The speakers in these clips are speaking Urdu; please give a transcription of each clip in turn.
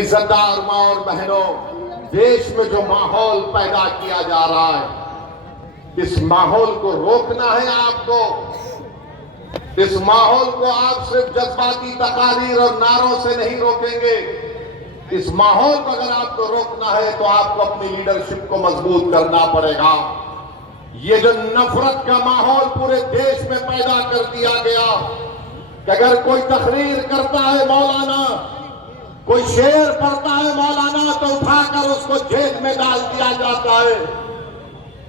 عزتدار ماں اور بہنوں، دیش میں جو ماحول پیدا کیا جا رہا ہے، اس ماحول کو روکنا ہے آپ کو۔ اس ماحول کو آپ صرف جذباتی تقاریر اور نعروں سے نہیں روکیں گے۔ اس ماحول کو اگر آپ کو روکنا ہے تو آپ کو اپنی لیڈرشپ کو مضبوط کرنا پڑے گا۔ یہ جو نفرت کا ماحول پورے دیش میں پیدا کر دیا گیا کہ اگر کوئی تقریر کرتا ہے مولانا، کوئی شعر پڑھتا ہے مولانا، تو اٹھا کر اس کو جیل میں ڈال دیا جاتا ہے۔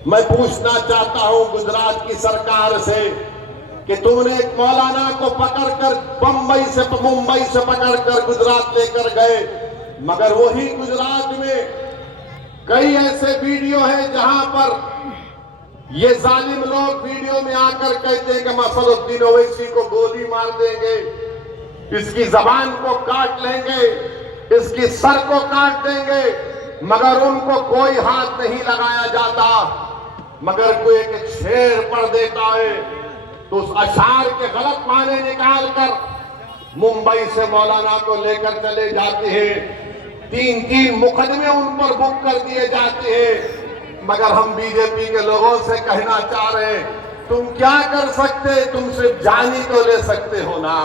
میں پوچھنا چاہتا ہوں گجرات کی سرکار سے کہ تم نے ایک مولانا کو پکڑ کر ممبئی سے پکڑ کر گجرات لے کر گئے، مگر وہی گجرات میں کئی ایسے ویڈیو ہیں جہاں پر یہ ظالم لوگ ویڈیو میں آ کر کہتے ہیں کہ مسعود الدین اویسی کو گولی مار دیں گے، اس کی زبان کو کاٹ لیں گے، اس کی سر کو کاٹ دیں گے، مگر ان کو کوئی ہاتھ نہیں لگایا جاتا۔ مگر کوئی ایک شعر پڑھ دیتا ہے تو اس اشعار کے غلط معنی نکال کر ممبئی سے مولانا کو لے کر چلے جاتے ہیں، تین مقدمے ان پر بک کر دیے جاتے ہیں۔ مگر ہم بی جے پی کے لوگوں سے کہنا چاہ رہے ہیں، تم کیا کر سکتے؟ تم صرف جانی تو لے سکتے ہو نا،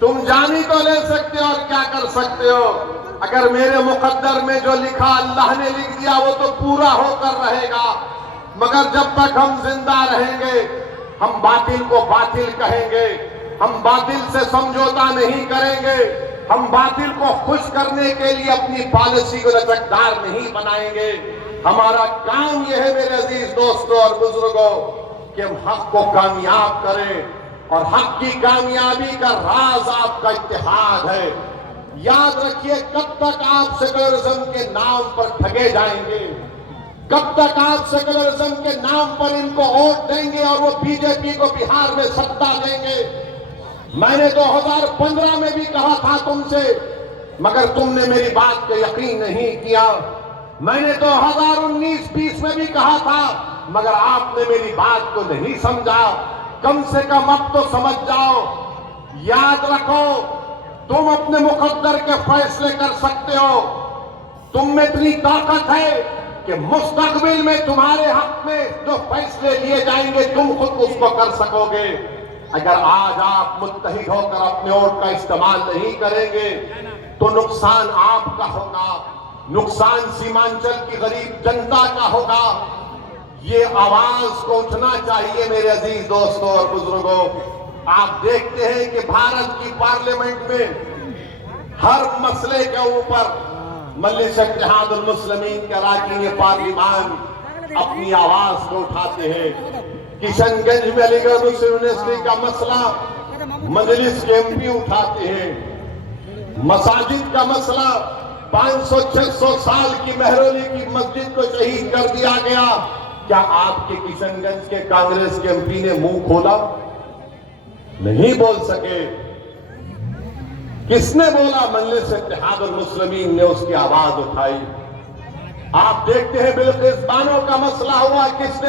تم جانی تو لے سکتے ہو، اور کیا کر سکتے ہو؟ اگر میرے مقدر میں جو لکھا اللہ نے لکھ دیا وہ تو پورا ہو کر رہے گا، مگر جب تک ہم زندہ رہیں گے ہم باطل کو باطل کہیں گے، ہم باطل سے سمجھوتا نہیں کریں گے، ہم باطل کو خوش کرنے کے لیے اپنی پالیسی کو لچکدار نہیں بنائیں گے۔ ہمارا کام یہ ہے میرے عزیز دوستوں اور بزرگوں کہ ہم حق کو کامیاب کریں، اور حق کی کامیابی کا راز آپ کا اتحاد ہے۔ یاد رکھیے، کب تک آپ سیکولرزم کے نام پر ٹھگے جائیں گے؟ کب تک آپ سیکولرزم کے نام پر ان کو ووٹ دیں گے اور وہ بی جے پی کو بہار میں ستا دیں گے؟ میں نے 2015 میں بھی کہا تھا تم سے، مگر تم نے میری بات پہ یقین نہیں کیا۔ میں نے 2019-20 میں بھی کہا تھا، مگر آپ نے میری بات کو نہیں سمجھا۔ کم سے کم اب تو سمجھ جاؤ۔ یاد رکھو، تم اپنے مقدر کے فیصلے کر سکتے ہو، تم میں اتنی طاقت ہے کہ مستقبل میں تمہارے حق میں جو فیصلے لیے جائیں گے تم خود اس کو کر سکو گے۔ اگر آج آپ متحد ہو کر اپنے ووٹ کا استعمال نہیں کریں گے تو نقصان آپ کا ہوگا، نقصان سیمانچل کی غریب جنتا کا ہوگا۔ یہ آواز کو اٹھنا چاہیے میرے عزیز دوستوں اور بزرگوں۔ آپ دیکھتے ہیں کہ بھارت کی پارلیمنٹ میں ہر مسئلے کے اوپر مجلس اتحاد المسلمین کے اراکین پارلیمان اپنی آواز کو اٹھاتے ہیں۔ کشن گنج میں علی گڑھ مسلم یونیورسٹی کا مسئلہ مجلس کے ایم پی اٹھاتے ہیں۔ مساجد کا مسئلہ 500-600 سال کی مہرولی کی مسجد کو شہید کر دیا گیا، کیا آپ کے کشن گنج کے کانگریس کے ایم پی نے منہ کھولا؟ نہیں بول سکے۔ کس نے بولا؟ مجلس اتحاد المسلمین نے اس کی آواز اٹھائی۔ آپ دیکھتے ہیں بلقیس بانو کا مسئلہ ہوا، کس نے